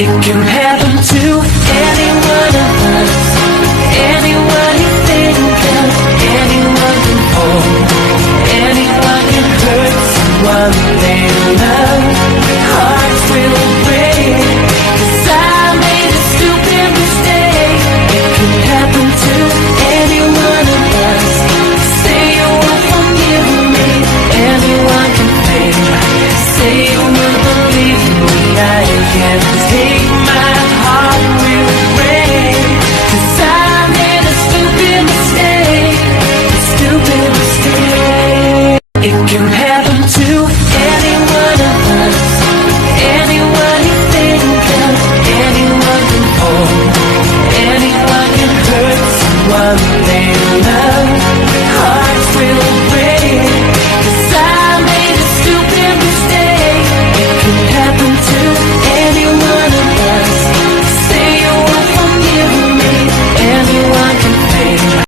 It can happen to any one of us. Anyone you think of, anyone can fall. Anyone can hurt someone they love.